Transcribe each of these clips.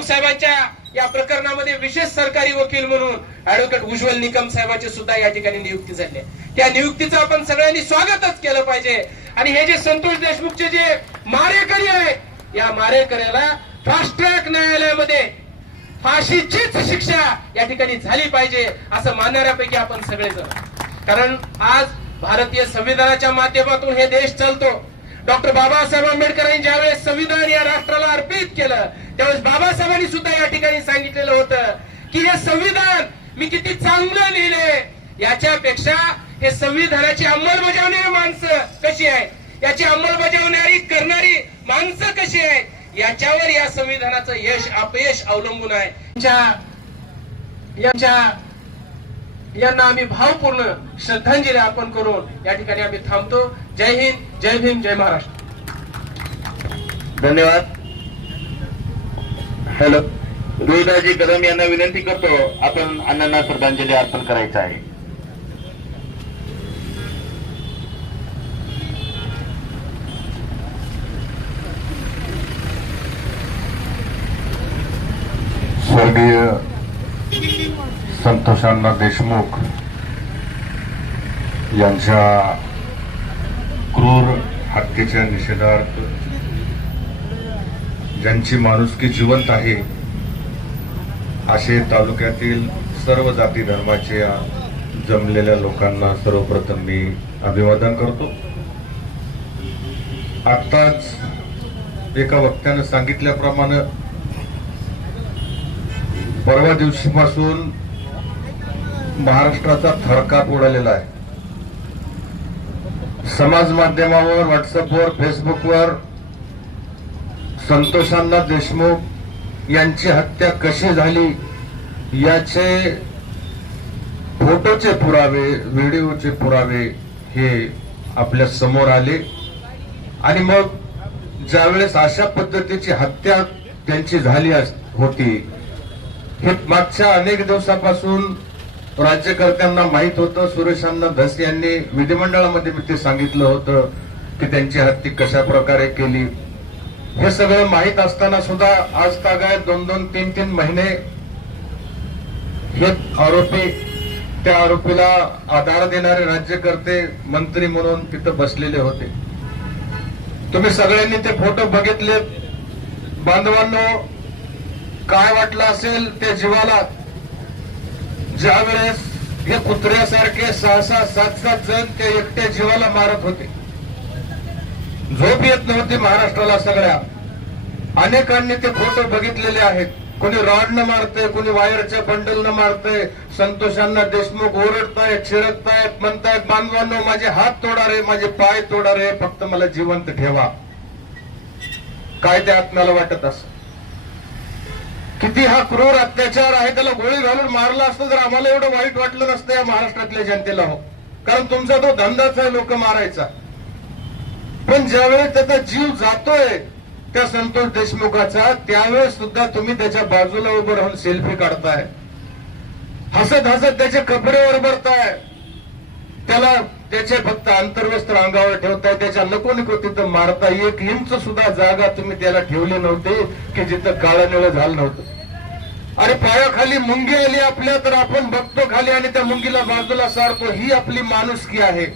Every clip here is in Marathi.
साहेबांच्या या प्रकरणामध्ये विशेष सरकारी वकील म्हणून ऍडव्होकेट उज्ज्वल निकम साहेबांची सुद्धा या ठिकाणी नियुक्ती झाली आहे. त्या नियुक्तीचं आपण सगळ्यांनी स्वागतच केलं पाहिजे. आणि हे जे संतोष देशमुखचे जे मारेकरी आहे या मारेकऱ्याला फास्ट ट्रॅक न्यायालयामध्ये फाशीचीच शिक्षा या ठिकाणी झाली पाहिजे असं मानणाऱ्यापैकी आपण सगळेजण कारण आज भारतीय संविधानाच्या माध्यमातून हे देश चालतो. डॉक्टर बाबासाहेब आंबेडकरांनी ज्यावेळेस संविधान या राष्ट्राला अर्पित केलं त्यावेळेस बाबासाहेबांनी सुद्धा या ठिकाणी सांगितलेलं होतं की हे संविधान मी किती चांगलं लिहिले याच्यापेक्षा हे संविधानाची अंमलबजावणारी माणसं कशी आहे? याची अंमलबजावणारी करणारी माणसं कशी आहे? याच्यावर या संविधानाचं यश अपयश अवलंबून आहे. यांना आम्ही भावपूर्ण श्रद्धांजली अर्पण करून या ठिकाणी आम्ही थांबतो. जय हिंद जय भीम जय महाराष्ट्र. धन्यवाद. हॅलो. रोहिदाजी कदम यांना विनंती करतो आपण अण्णांना श्रद्धांजली अर्पण करायचं आहे. स्वर्गीय संतोषांना देशमुख यांच्या क्रूर हत्येच्या निषेधार्थ ज्यांची माणुसकी जिवंत आहे असे तालुक्यातील सर्व जाती धर्माच्या जमलेल्या लोकांना सर्वप्रथम मी अभिवादन करतो. आत्ताच एका वक्त्यानं सांगितल्याप्रमाणे परवा दिवशीपासून महाराष्ट्राचा थरकाप उडालेला आहे. समाज माध्यमावर व्हॉट्सअपवर फेसबुकवर संतोषांना देशमुख यांची हत्या कशी झाली याचे फोटोचे पुरावे व्हिडिओचे पुरावे हे आपल्यासमोर आले. आणि मग ज्यावेळेस अशा पद्धतीची हत्या त्यांची झाली होती हे मागच्या अनेक दिवसापासून राज्यकर्त्यांना माहीत होतं. सुरेशांना धस यांनी विधिमंडळामध्ये मी ते सांगितलं होतं की त्यांची हत्या कशा प्रकारे केली. हे सगळं माहीत असताना सुद्धा आज तागाय दोन दोन तीन तीन महिने हे आरोपी त्या आरोपीला आधार देणारे राज्यकर्ते मंत्री म्हणून तिथं बसलेले होते. तुम्ही सगळ्यांनी ते फोटो बघितले बांधवांनो काय वाटलं असेल त्या जीवाला? ज्यावेळेस हे कुत्र्यासारखे सहा सहा सात सात जण ते एकट्या जीवाला मारत होते. झोप येत नव्हती महाराष्ट्राला सगळ्या. अनेकांनी ते फोटो बघितलेले आहेत. कोणी रॉडनं मारतंय कोणी वायरच्या बंडलनं मारतंय संतोषांना देशमुख ओरडतायत चिरकतायत म्हणतायत बांधवांनो माझे हात तोडा रे माझे पाय तोडा रे फक्त मला जिवंत ठेवा. काय त्या आत्म्याला वाटत असं? किती हा क्रूर अत्याचार आहे त्याला गोळी घालून मारला असतं तर आम्हाला एवढं वाईट वाटलं नसतं या महाराष्ट्रातल्या जनतेला हो. कारण तुमचा तो धंदाच आहे लोक मारायचा. पण ज्यावेळेस त्याचा जीव जातोय त्या संतोष देशमुखाचा त्यावेळेस सुद्धा तुम्ही त्याच्या बाजूला उभं राहून सेल्फी काढताय. हसत हसत त्याचे कपडे ओरबरताय त्याला त्याचे फक्त अंतर्वस्त्र अंगावर ठेवताय त्याच्या नको नको तिथं मारताय. एक इंच सुद्धा जागा तुम्ही त्याला ठेवली नव्हती की जिथं काळं निळं झालं नव्हतं. अरे पायाखाली मुंगी आली आपल्या तर आपण बघतो खाली आणि त्या मुंगीला बाजूला सारतो. ही आपली माणुसकी आहे.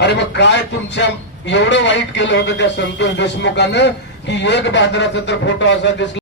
अरे मग काय तुमच्या एवढं वाईट केलं होतं त्या संतोष देशमुखानं की एक बाजाराचा तर फोटो असा दिसला